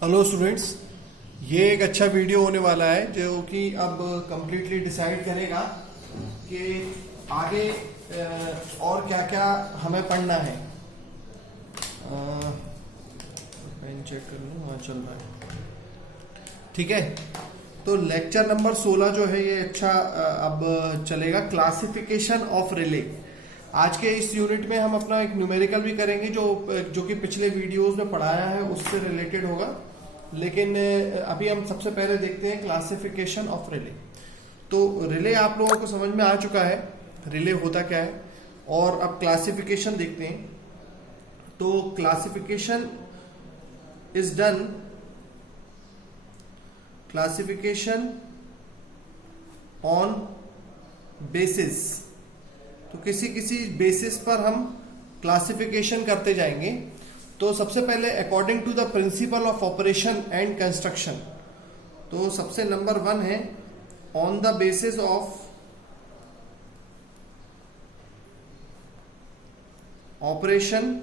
Hello students, ये एक अच्छा वीडियो होने वाला है जो कि अब कंप्लीटली डिसाइड करेगा कि आगे और क्या क्या हमें पढ़ना है। पेन चेक कर लूँ, हाँ चल रहा है, ठीक है। तो लेक्चर नंबर 16 जो है ये अच्छा अब चलेगा, क्लासिफिकेशन ऑफ रिले। आज के इस यूनिट में हम अपना एक न्यूमेरिकल भी करेंगे जो कि पिछले वीडियोस में पढ़ाया है उससे रिलेटेड होगा, लेकिन अभी हम सबसे पहले देखते हैं क्लासिफिकेशन ऑफ रिले। तो रिले आप लोगों को समझ में आ चुका है रिले होता क्या है, और अब क्लासिफिकेशन देखते हैं। तो classification is done, classification on basis. तो किसी किसी बेसिस पर हम क्लासिफिकेशन करते जाएंगे। तो सबसे पहले according to the principle of operation and construction. तो सबसे नंबर 1 है on the basis of operation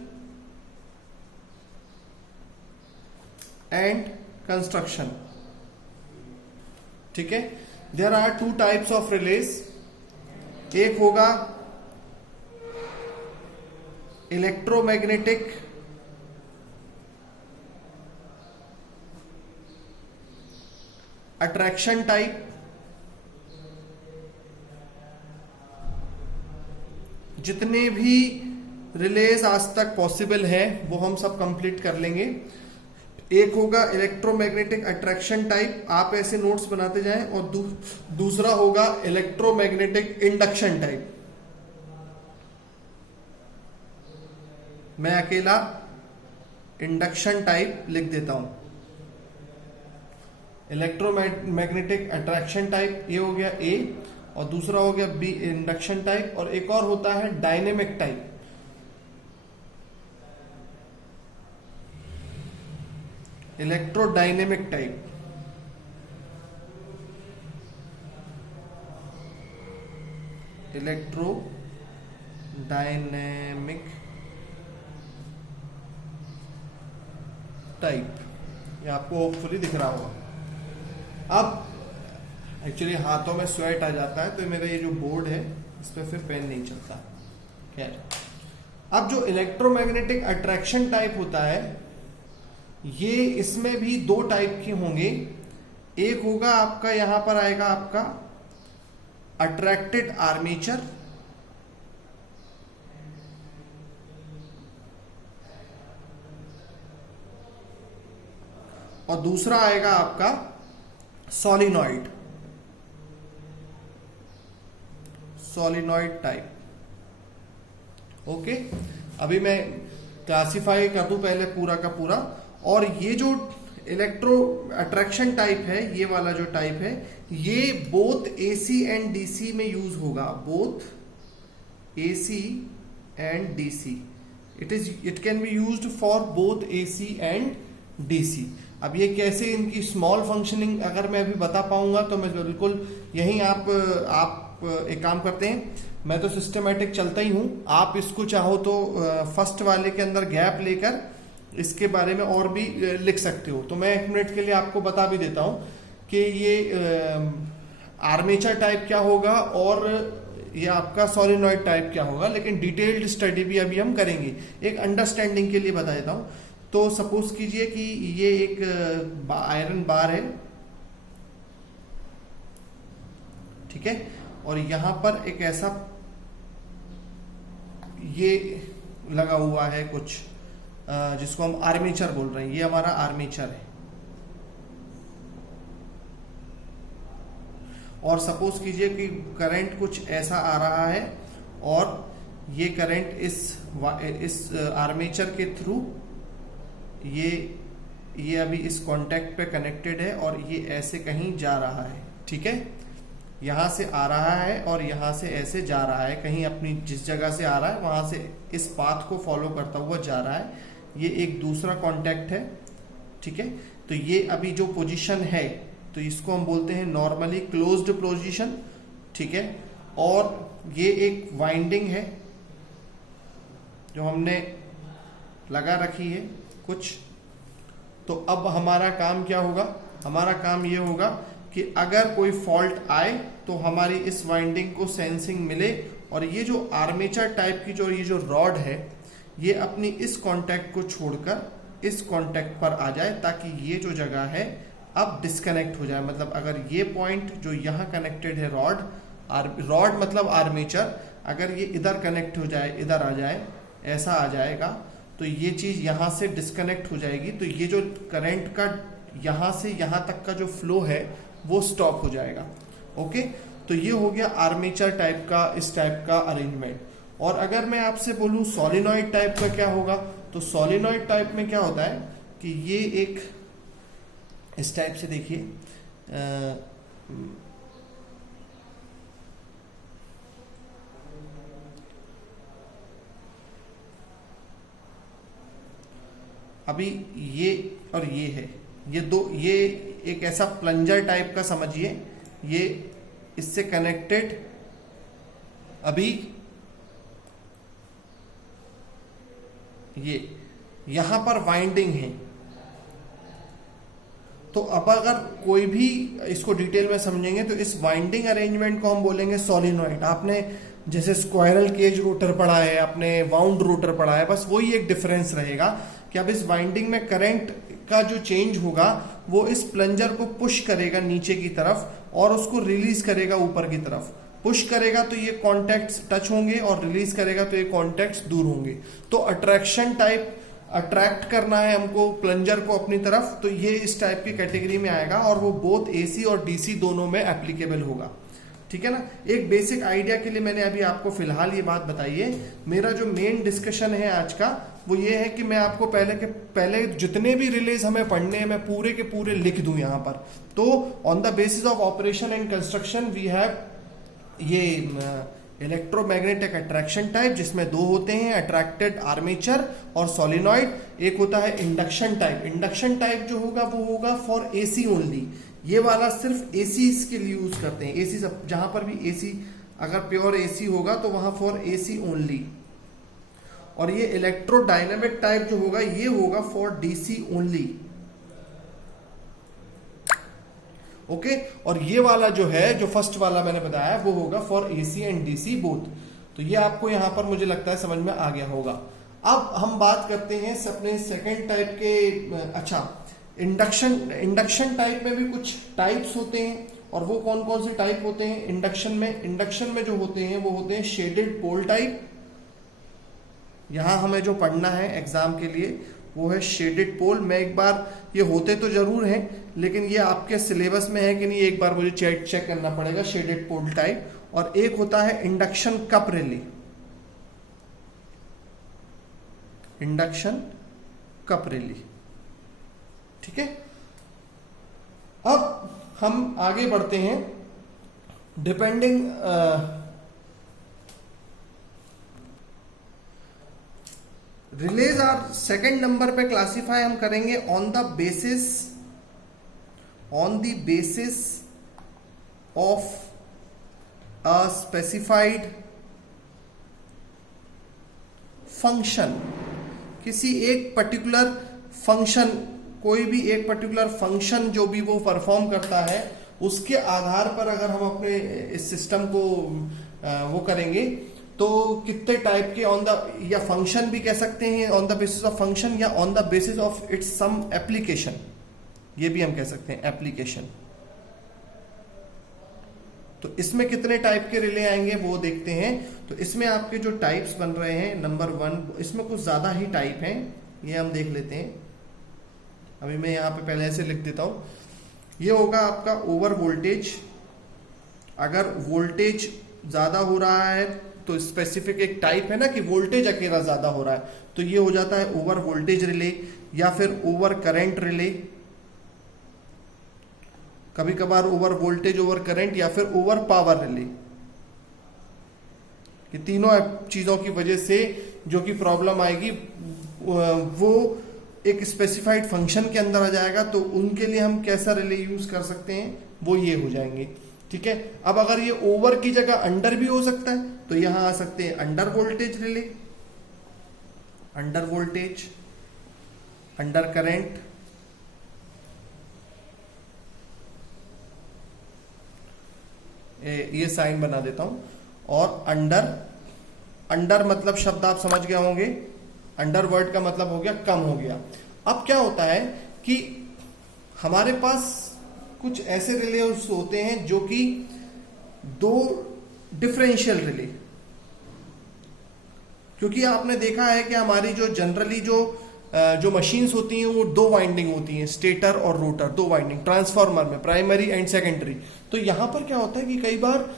and construction, ठीक है। There are 2 types of relays. एक होगा इलेक्ट्रोमैग्नेटिक अट्रैक्शन टाइप, जितने भी रिलेज आज तक पॉसिबल है वो हम सब कंप्लीट कर लेंगे। एक होगा इलेक्ट्रोमैग्नेटिक अट्रैक्शन टाइप, आप ऐसे नोट्स बनाते जाएं, और दूसरा होगा इलेक्ट्रोमैग्नेटिक इंडक्शन टाइप। मैं अकेला इंडक्शन टाइप लिख देता हूं। इलेक्ट्रोमैग्नेटिक अट्रैक्शन टाइप ये हो गया ए, और दूसरा हो गया बी इंडक्शन टाइप, और एक और होता है dynamic type. Electrodynamic type, electrodynamic type, ये आपको होपफुली दिख रहा होगा। अब एक्चुअली हाथों में स्वेट आ जाता है, तो मेरा ये जो बोर्ड है इस पर फिर पेन नहीं चलता। खैर, अब जो इलेक्ट्रोमैग्नेटिक अट्रैक्शन टाइप होता है, ये इसमें भी 2 टाइप के होंगे। एक होगा आपका, यहां पर आएगा आपका अट्रैक्टेड आर्मेचर, और दूसरा आएगा आपका सॉलिनॉइड, सॉलिनॉइड टाइप। ओके, अभी मैं क्लासिफाई कर दूं पहले पूरा का पूरा। और ये जो इलेक्ट्रो अट्रैक्शन टाइप है, ये वाला जो टाइप है, ये बोथ एसी एंड डीसी में यूज होगा। Both AC and DC, it can be used for both AC and DC. अब ये कैसे इनकी स्मॉल फंक्शनिंग अगर मैं अभी बता पाऊंगा तो मैं बिल्कुल यहीं आप एक काम करते हैं, मैं तो सिस्टमैटिक चलता ही हूं, आप इसको चाहो तो फर्स्ट वाले के अंदर गैप लेकर इसके बारे में और भी लिख सकते हो। तो मैं 1 मिनट के लिए आपको बता भी देता हूं कि ये आर्मेचर टाइप क्या होगा और ये आपका सॉलिनॉइड टाइप क्या होगा, लेकिन डिटेल्ड स्टडी भी अभी हम करेंगे। एक अंडरस्टैंडिंग के लिए बता देता हूं। तो सपोज कीजिए कि ये एक आयरन बार है, ठीक है, और यहां पर एक ऐसा ये लगा हुआ है कुछ, जिसको हम आर्मेचर बोल रहे हैं। ये हमारा आर्मेचर है, और सपोज कीजिए कि करंट कुछ ऐसा आ रहा है, और ये करंट इस आर्मेचर के थ्रू ये अभी इस कांटेक्ट पे कनेक्टेड है, और ये ऐसे कहीं जा रहा है, ठीक है। यहां से आ रहा है और यहां से ऐसे जा रहा है, कहीं अपनी जिस जगह से आ रहा है वहां से इस पाथ को फॉलो करता हुआ जा रहा है। ये एक दूसरा कांटेक्ट है, ठीक है। तो ये अभी जो पोजीशन है, तो इसको हम बोलते हैं नॉर्मली क्लोज्ड पोजीशन, ठीक है। और ये एक वाइंडिंग है जो हमने लगा रखी है कुछ, तो अब हमारा काम क्या होगा, हमारा काम ये होगा कि अगर कोई फॉल्ट आए तो हमारी इस वाइंडिंग को सेंसिंग मिले और ये जो आर्मेचर टाइप की जो ये जो रॉड है ये अपनी इस कांटेक्ट को छोड़कर इस कांटेक्ट पर आ जाए, ताकि ये जो जगह है अब डिस्कनेक्ट हो जाए। मतलब अगर ये पॉइंट जो यहाँ कनेक्टेड है रॉड मतलब आर्मेचर, अगर ये इधर कनेक्ट हो जाए, इधर आ जाए, ऐसा आ जाएगा, तो ये चीज यहाँ से डिस्कनेक्ट हो जाएगी। तो ये जो करंट का यहाँ से यहाँ तक का जो फ्लो है वो स्टॉप हो जाएगा। ओके, तो ये हो गया आर्मेचर टाइप का, इस टाइप का अरेंजमेंट। और अगर मैं आपसे बोलूं सोलिनॉइड टाइप का क्या होगा, तो सोलिनॉइड टाइप में क्या होता है कि ये एक इस टाइप से देखिए, अभी ये और ये है, ये दो, ये एक ऐसा प्लंजर टाइप का समझिए, ये इससे कनेक्टेड, अभी ये यहां पर वाइंडिंग है। तो अब अगर कोई भी इसको डिटेल में समझेंगे तो इस वाइंडिंग अरेंजमेंट को हम बोलेंगे सोलिनॉइड। आपने जैसे स्क्वायरल केज रोटर पढ़ा है, आपने वाउंड रोटर पढ़ा है, बस वही एक डिफरेंस रहेगा कि अब इस वाइंडिंग में करंट का जो चेंज होगा वो इस प्लंजर को पुश करेगा नीचे की तरफ और उसको रिलीज करेगा ऊपर की तरफ। पुश करेगा तो ये कॉन्टैक्ट्स टच होंगे और रिलीज करेगा तो ये कॉन्टैक्ट्स दूर होंगे। तो अट्रैक्शन टाइप, अट्रैक्ट करना है हमको प्लंजर को अपनी तरफ, तो ये इस टाइप की कैटेगरी में आएगा और वो बोथ एसी और डीसी दोनों में एप्लीकेबल होगा। ठीक है ना। एक बेसिक आइडिया के लिए मैंने अभी आपको फिलहाल ये बात बताई है। मेरा जो मेन डिस्कशन है आज का वो ये है कि मैं आपको पहले जितने भी रिलेज हमें पढ़ने हैं मैं पूरे के पूरे लिख दूं यहाँ पर। तो on the basis of operation and construction we have ये इलेक्ट्रोमैग्नेटिक अट्रैक्शन टाइप, जिसमें दो होते हैं, अट्रैक्टेड आर्मेचर और सोलिनॉइड। एक होता है इंडक्शन टाइप। इंडक्शन टाइप जो होगा वो होगा फॉर एसी ओनली। ये वाला सिर्फ एसी के लिए यूज करते हैं। एसी सब जहां पर भी एसी, अगर प्योर एसी होगा तो वहां फॉर एसी ओनली। और ये इलेक्ट्रोडायनेमिक टाइप जो होगा ये होगा फॉर डीसी ओनली। ओके, और ये वाला जो है, जो फर्स्ट वाला मैंने बताया, वो होगा for AC and DC both. तो ये आपको यहां पर मुझे लगता है समझ में आ गया होगा। अब हम बात करते हैं अपने सेकेंड टाइप के। अच्छा, इंडक्शन टाइप में भी कुछ टाइप्स होते हैं, और वो कौन कौन से टाइप होते हैं इंडक्शन में जो होते हैं वो होते हैं शेडेड पोल टाइप। यहां हमें जो पढ़ना है एग्जाम के लिए वो है शेडेड पोल। मैं एक बार, ये होते तो जरूर हैं लेकिन ये आपके सिलेबस में है कि नहीं एक बार मुझे चेक करना पड़ेगा। Shaded pole type. और एक होता है induction cup relay. Induction cup relay, ठीक है। अब हम आगे बढ़ते हैं। Depending relays are second number पे क्लासिफाई हम करेंगे on the basis of a specified function. किसी एक पर्टिकुलर फंक्शन, कोई भी एक पर्टिकुलर फंक्शन जो भी वो परफॉर्म करता है उसके आधार पर अगर हम अपने इस सिस्टम को वो करेंगे तो कितने टाइप के ऑन द, या फंक्शन भी कह सकते हैं on the basis of function, या on the basis of its some application, ये भी हम कह सकते हैं एप्लीकेशन। तो इसमें कितने टाइप के रिले आएंगे वो देखते हैं। तो इसमें आपके जो टाइप्स बन रहे हैं, नंबर 1, इसमें कुछ ज्यादा ही टाइप हैं, ये हम देख लेते हैं। अभी मैं यहां पे पहले ऐसे लिख देता हूं। ये होगा आपका ओवर वोल्टेज। अगर वोल्टेज ज्यादा हो रहा है तो स्पेसिफिक एक टाइप है ना कि वोल्टेज अकेला ज्यादा हो रहा है, तो ये हो जाता है ओवर वोल्टेज रिले, या फिर ओवर करंट रिले। कभी कभार ओवर वोल्टेज, ओवर करंट, या फिर ओवर पावर रिले। ये तीनों चीजों की वजह से जो कि प्रॉब्लम आएगी वो एक स्पेसिफाइड फंक्शन के अंदर आ जाएगा। तो उनके लिए हम कैसा रिले यूज कर सकते हैं वो ये हो जाएंगे, ठीक है। अब अगर ये ओवर की जगह अंडर भी हो सकता है तो यहां आ सकते हैं under voltage relay, under voltage, under current, ये साइन बना देता हूं, और अंडर, अंडर मतलब शब्द आप समझ गए होंगे, अंडर वर्ड का मतलब हो गया कम हो गया। अब क्या होता है कि हमारे पास कुछ ऐसे रिले होते हैं जो कि दो डिफरेंशियल रिले, क्योंकि आपने देखा है कि हमारी जो जनरली जो मशीन्स होती हैं वो दो वाइंडिंग होती हैं, स्टेटर और रोटर, दो वाइंडिंग ट्रांसफार्मर में, प्राइमरी एंड सेकेंडरी। तो यहां पर क्या होता है कि कई बार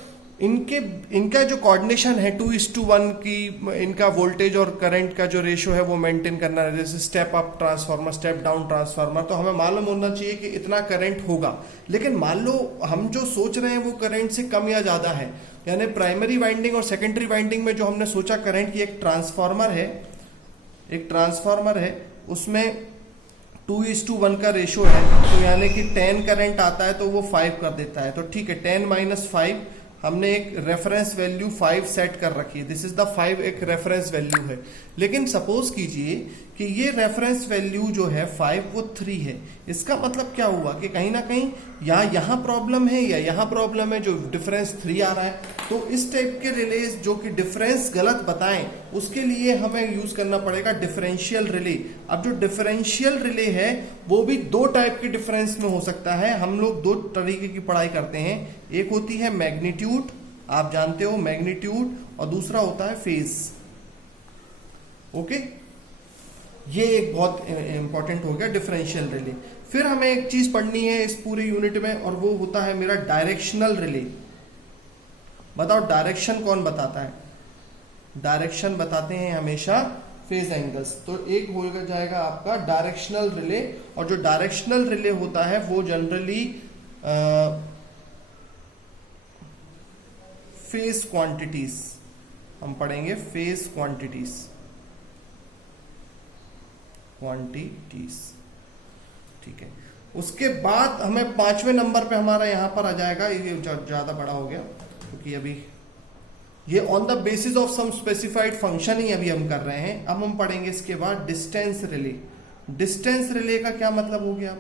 इनका जो कोऑर्डिनेशन है 2:1 की, इनका वोल्टेज और करंट का जो रेशियो है वो मेंटेन करना है, जैसे step up transformer, step down transformer, तो हमें मालूम होना चाहिए कि इतना करंट होगा। लेकिन मान लो हम जो सोच रहे हैं वो करंट से कम या ज्यादा है, यानी प्राइमरी वाइंडिंग और सेकेंडरी वाइंडिंग में जो हमने सोचा करंट की, एक ट्रांसफार्मर है उसमें 2:1 का रेशियो है, तो यानी कि 10 करंट आता है तो वो 5 कर देता है। तो ठीक है, 10 - 5, हमने एक रेफरेंस वैल्यू 5 सेट कर रखी है, दिस इज द 5 एक रेफरेंस वैल्यू है। लेकिन सपोज कीजिए कि ये रेफरेंस वैल्यू जो है 5 वो 3 है। इसका मतलब क्या हुआ कि कहीं ना कहीं या यहाँ प्रॉब्लम है या यहाँ प्रॉब्लम है, जो डिफरेंस 3 आ रहा है। तो इस टाइप के रिलेज जो कि डिफरेंस गलत बताएं, उसके लिए हमें यूज करना पड़ेगा डिफरेंशियल रिले। अब जो डिफरेंशियल रिले है वो भी दो टाइप के डिफरेंस में हो सकता है। हम लोग दो तरीके की पढ़ाई करते हैं, एक होती है मैग्नीट्यूड, आप जानते हो मैग्नीट्यूड, और दूसरा होता है फेज। ओके, ये एक बहुत इंपॉर्टेंट हो गया डिफरेंशियल रिले। फिर हमें एक चीज पढ़नी है इस पूरे यूनिट में, और वो होता है मेरा डायरेक्शनल रिले। बताओ डायरेक्शन कौन बताता है? डायरेक्शन बताते हैं हमेशा फेज एंगल्स। तो एक हो जाएगा आपका डायरेक्शनल रिले, और जो डायरेक्शनल रिले होता है वो जनरली फेज क्वांटिटीज हम पढ़ेंगे, फेज क्वांटिटीज ठीक है। उसके बाद हमें 5वें नंबर पे हमारा यहां पर आ जाएगा, ये ज्यादा बड़ा हो गया क्योंकि अभी ये on the basis of some specified function ही अभी हम कर रहे हैं। अब हम पढ़ेंगे इसके बाद डिस्टेंस रिले। डिस्टेंस रिले का क्या मतलब हो गया?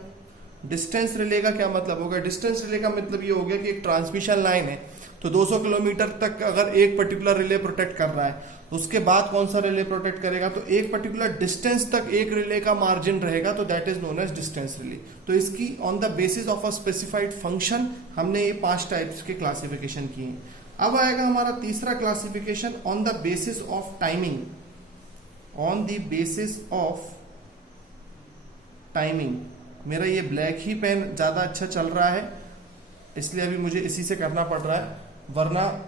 डिस्टेंस रिले का क्या मतलब होगा? डिस्टेंस रिले का मतलब ये हो गया कि एक ट्रांसमिशन लाइन है, तो 200 किलोमीटर तक अगर एक पर्टिकुलर रिले प्रोटेक्ट कर रहा है, तो उसके बाद कौन सा रिले प्रोटेक्ट करेगा? तो एक पर्टिकुलर डिस्टेंस तक एक रिले का मार्जिन रहेगा, तो that is known as distance relay. तो इसकी on the basis of a specified function हमने ये 5 टाइप्स के क्लासिफिकेशन किए हैं। अब आएगा हमारा तीसरा classification, on the basis of timing. On the basis of timing. मेरा ये ब्लैक ही पेन ज्यादा अच्छा चल रहा है, इसलिए अभी मुझे इसी से करना पड़ रहा है, वरना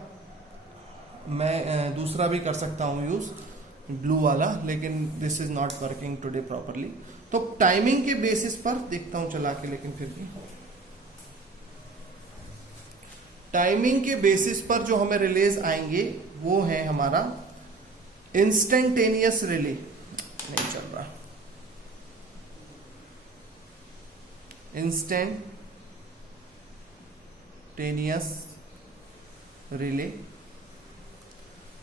मैं दूसरा भी कर सकता हूं यूज, ब्लू वाला, लेकिन this is not working today properly. तो टाइमिंग के बेसिस पर देखता हूं चला के, लेकिन फिर भी टाइमिंग के बेसिस पर जो हमें रिलेज आएंगे वो है हमारा इंस्टेंटेनियस रिले। नहीं चल रहा, इंस्टेंटेनियस रिले।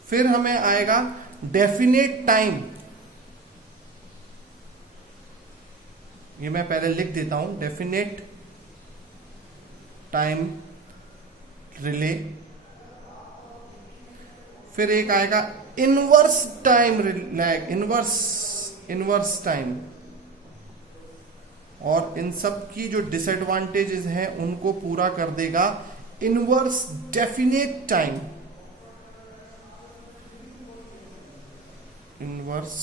फिर हमें आएगा डेफिनेट टाइम। ये मैं पहले लिख देता हूं, डेफिनेट टाइम रिले। फिर एक आएगा inverse time lag, inverse time. और इन सब की जो डिसएडवांटेजेस हैं उनको पूरा कर देगा inverse definite time. Inverse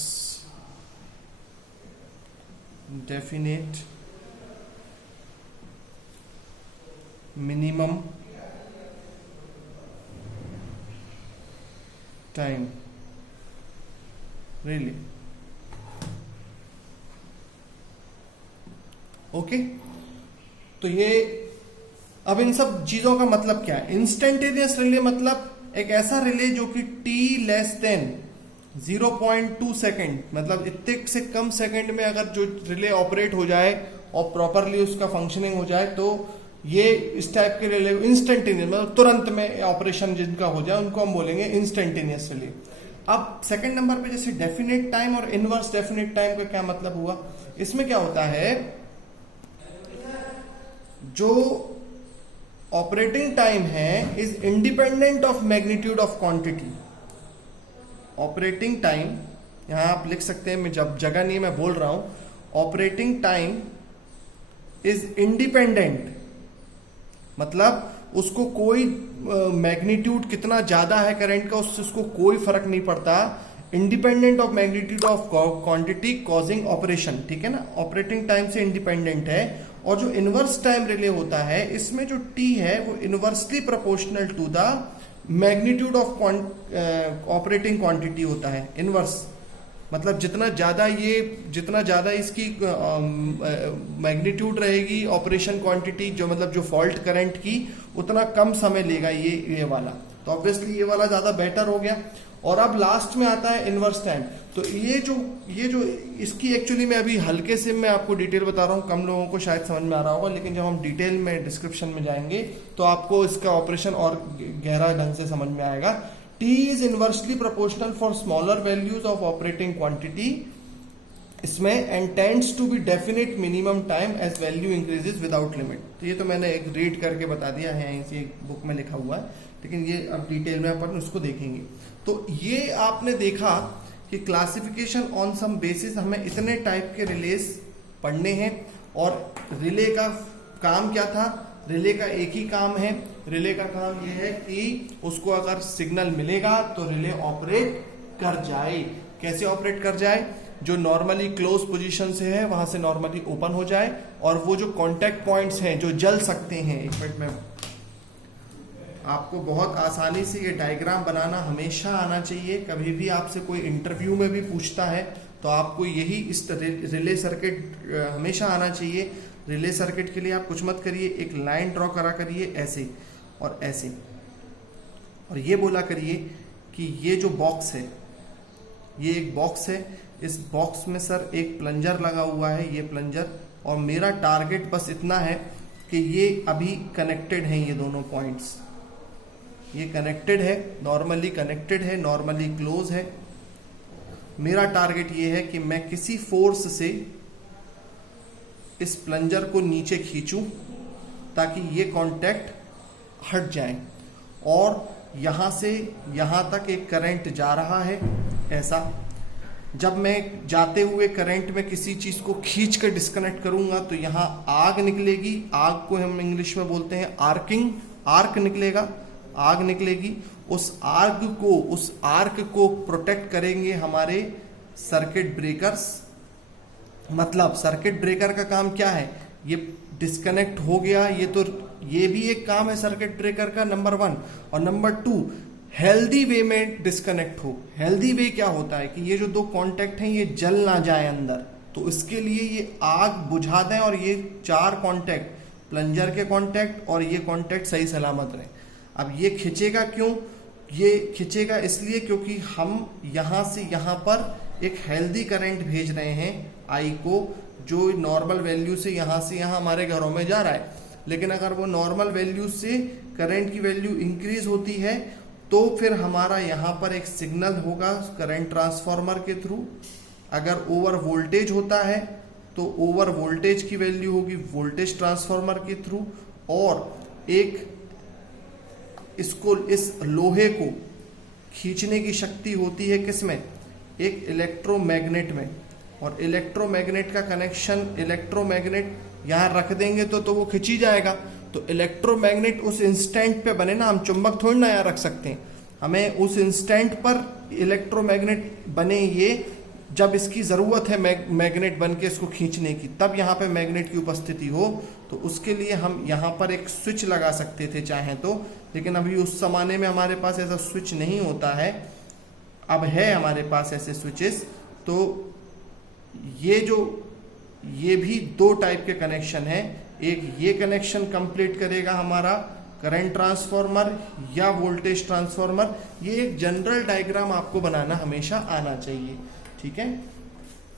definite minimum time relay. Okay, तो ये अब इन सब चीजों का मतलब क्या है? इंस्टेंटेनियस रिले मतलब एक ऐसा रिले जो कि t लेस देन 0.2 सेकेंड, मतलब इतने से कम सेकेंड में अगर जो रिले ऑपरेट हो जाए और प्रॉपरली उसका फंक्शनिंग हो जाए, तो ये इस टाइप के रिले इंस्टेंटेनियस, मतलब तुरंत में ऑपरेशन जिनका हो जाए उनको हम बोलेंगे इंस्टेंटेनियस रिले। अब सेकंड नंबर पे जैसे डेफिनेट टाइम और इनवर्स डेफिनेट टाइम का क्या मतलब हुआ? इसमें क्या होता है, जो ऑपरेटिंग टाइम है is independent of magnitude of quantity. Operating time यहां आप लिख सकते हैं, मैं जब जगह नहीं मैं बोल रहा हूं, ऑपरेटिंग टाइम इज इंडिपेंडेंट, मतलब उसको कोई मैग्नीट्यूड कितना ज्यादा है करंट का उससे उसको कोई फर्क नहीं पड़ता, independent of magnitude of quantity causing operation, ठीक है ना, ऑपरेटिंग टाइम से इंडिपेंडेंट है। और जो इनवर्स टाइम रिले होता है इसमें जो टी है वो inversely proportional to the magnitude of operating quantity होता है। इनवर्स मतलब जितना ज्यादा इसकी मैग्नीट्यूड रहेगी ऑपरेशन क्वांटिटी जो मतलब जो फॉल्ट करंट की, उतना कम समय लेगा ये वाला। तो ऑब्वियसली ये वाला ज्यादा बेटर हो गया। और अब लास्ट में आता है इनवर्स टाइम। तो ये जो इसकी एक्चुअली मैं अभी हल्के से मैं आपको डिटेल बता रहा हूँ, कम लोगों को शायद समझ में आ रहा होगा, लेकिन जब हम डिटेल में डिस्क्रिप्शन में जाएंगे तो आपको इसका ऑपरेशन और गहरा ढंग से समझ में आएगा। T is inversely proportional for smaller values of operating quantity इसमें and tends to be definite minimum time as value increases without limit। तो ये तो मैंने एक रीड करके बता दिया है, इसी बुक में लिखा हुआ है, लेकिन ये अब डिटेल में अपन उसको देखेंगे। तो ये आपने देखा कि क्लासिफिकेशन ऑन सम बेसिस, हमें इतने टाइप के रिलेस पढ़ने हैं। और रिले का काम क्या था? रिले का एक ही काम है, रिले का काम यह है कि उसको अगर सिग्नल मिलेगा तो रिले ऑपरेट कर जाए। कैसे ऑपरेट कर जाए? जो नॉर्मली क्लोज पोजीशन से है वहां से नॉर्मली ओपन हो जाए, और वो जो कांटेक्ट पॉइंट्स हैं जो जल सकते हैं, एक मिनट में आपको बहुत आसानी से ये डायग्राम बनाना हमेशा आना चाहिए। कभी भी आपसे कोई इंटरव्यू में भी पूछता है तो आपको यही इस रिले सर्किट हमेशा आना चाहिए। रिले सर्किट के लिए आप कुछ मत करिए, एक लाइन ड्रॉ करा करिए ऐसे और ऐसे, और ये बोला करिए कि ये जो बॉक्स है, ये एक बॉक्स है, इस बॉक्स में सर एक प्लंजर लगा हुआ है, ये प्लंजर, और मेरा टारगेट बस इतना है कि ये अभी कनेक्टेड हैं, ये दोनों पॉइंट्स ये कनेक्टेड है, नॉर्मली कनेक्टेड है, नॉर्मली क्लोज है। मेरा टारगेट ये है कि मैं किसी फोर्स से इस प्लंजर को नीचे खींचूं ताकि ये कांटेक्ट हट जाए, और यहां से यहां तक एक करंट जा रहा है ऐसा। जब मैं जाते हुए करंट में किसी चीज को खींच कर डिस्कनेक्ट करूंगा तो यहां आग निकलेगी, आग को हम इंग्लिश में बोलते हैं आर्किंग, आर्क निकलेगा, आग निकलेगी। उस आर्क को प्रोटेक्ट करेंगे हमारे सर्किट ब्रेकर्स। मतलब सर्किट ब्रेकर का काम क्या है? ये डिस्कनेक्ट हो गया, ये भी एक काम है सर्किट ब्रेकर का, नंबर 1। और नंबर 2, हेल्दी वे में डिस्कनेक्ट हो। हेल्दी वे क्या होता है कि ये जो दो कांटेक्ट हैं ये जल ना जाए अंदर, तो इसके लिए ये आग बुझा दें और ये 4 कांटेक्ट, प्लंजर के कांटेक्ट और ये कांटेक्ट सही सलामत रहे। अब ये खिंचेगा क्यों? ये खिंचेगा इसलिए क्योंकि हम यहां से यहां पर एक हेल्दी करंट भेज रहे हैं आई को, जो नॉर्मल वैल्यू से यहां हमारे घरों में जा रहा है। लेकिन अगर वो नॉर्मल वैल्यू से करंट की वैल्यू इंक्रीज होती है तो फिर हमारा यहां पर एक सिग्नल होगा करंट ट्रांसफार्मर के थ्रू। अगर ओवर वोल्टेज होता है तो ओवर वोल्टेज की वैल्यू होगी वोल्टेज ट्रांसफार्मर के थ्रू, और एक इस लोहे को खींचने की शक्ति होती है किसमें? एक इलेक्ट्रोमैग्नेट में। और इलेक्ट्रोमैग्नेट का कनेक्शन, इलेक्ट्रोमैग्नेट यहां रख देंगे तो वो खिंची जाएगा। तो इलेक्ट्रोमैग्नेट उस इंस्टेंट पे बने ना, हम चुंबक थोड़ी ना यहां रख सकते हैं, हमें उस इंस्टेंट पर इलेक्ट्रोमैग्नेट बने ये, जब इसकी जरूरत है मैग्नेट बन के इसको खींचने की, तब यहाँ पे मैग्नेट की उपस्थिति हो। तो उसके लिए हम यहाँ पर एक स्विच लगा सकते थे चाहे तो, लेकिन अभी उस जमाने में हमारे पास ऐसा स्विच नहीं होता है। अब है हमारे पास ऐसे स्विचेस। तो ये भी 2 टाइप के कनेक्शन है। एक ये कनेक्शन कंप्लीट करेगा हमारा करंट ट्रांसफार्मर या वोल्टेज ट्रांसफार्मर। ये एक जनरल डायग्राम आपको बनाना हमेशा आना चाहिए, ठीक है।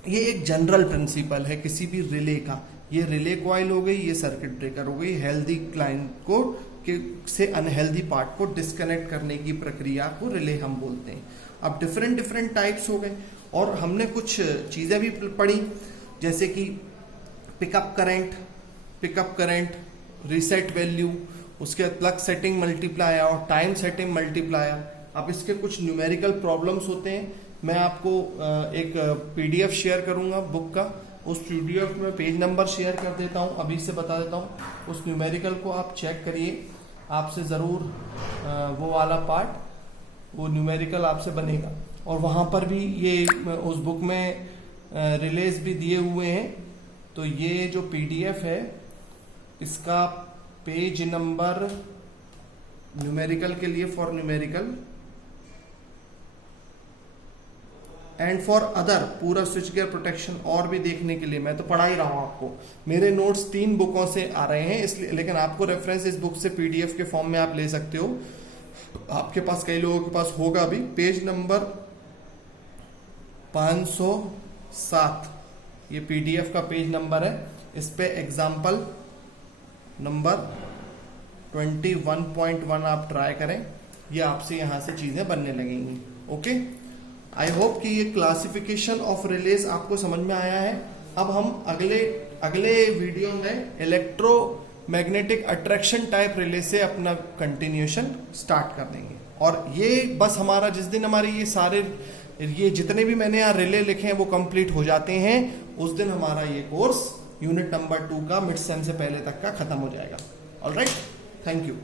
ये एक जनरल प्रिंसिपल है किसी भी रिले का। ये रिले कॉइल हो गई, ये सर्किट ब्रेकर हो गई। हेल्दी क्लाइंट को से अनहेल्दी पार्ट को डिस्कनेक्ट करने की प्रक्रिया को रिले हम बोलते हैं। अब डिफरेंट टाइप्स हो गए, और हमने कुछ चीजें भी पढ़ी, जैसे कि पिकअप करंट, रीसेट वैल्यू, उसके बाद प्लग सेटिंग मल्टीप्लायर और टाइम सेटिंग मल्टीप्लायर। अब इसके कुछ न्यूमेरिकल प्रॉब्लम्स होते हैं, मैं आपको एक पीडीएफ शेयर करूंगा बुक का, उस पीडीएफ में पेज नंबर शेयर कर देता हूं, अभी से बता देता हूं। उस न्यूमेरिकल को आप चेक करिए, आपसे ज़रूर वो वाला पार्ट, वो न्यूमेरिकल आपसे बनेगा। और वहाँ पर भी ये उस बुक में रिलेज भी दिए हुए हैं। तो ये जो पीडीएफ है इसका पेज नंबर न्यूमेरिकल के लिए, for numerical and for other, पूरा स्विच गियर प्रोटेक्शन और भी देखने के लिए, मैं तो पढ़ा ही रहा हूं आपको, मेरे नोट्स 3 बुकों से आ रहे हैं इसलिए, लेकिन आपको रेफरेंस इस बुक से पीडीएफ के फॉर्म में आप ले सकते हो। आपके पास, कई लोगों के पास होगा भी, पेज नंबर 507 ये पीडीएफ का पेज नंबर है। इस पे एग्जाम्पल नंबर 21.1 आप ट्राई करें, ये आपसे यहां से चीजें बनने लगेंगी। ओके, आई होप कि ये क्लासिफिकेशन ऑफ रिलेज आपको समझ में आया है। अब हम अगले वीडियो में इलेक्ट्रोमैग्नेटिक अट्रैक्शन टाइप रिले से अपना कंटिन्यूएशन स्टार्ट कर देंगे। और ये बस हमारा, जिस दिन हमारे ये जितने भी मैंने यहाँ रिले लिखे हैं वो कंप्लीट हो जाते हैं, उस दिन हमारा ये कोर्स यूनिट नंबर 2 का मिड सेम से पहले तक का खत्म हो जाएगा। Alright, thank you.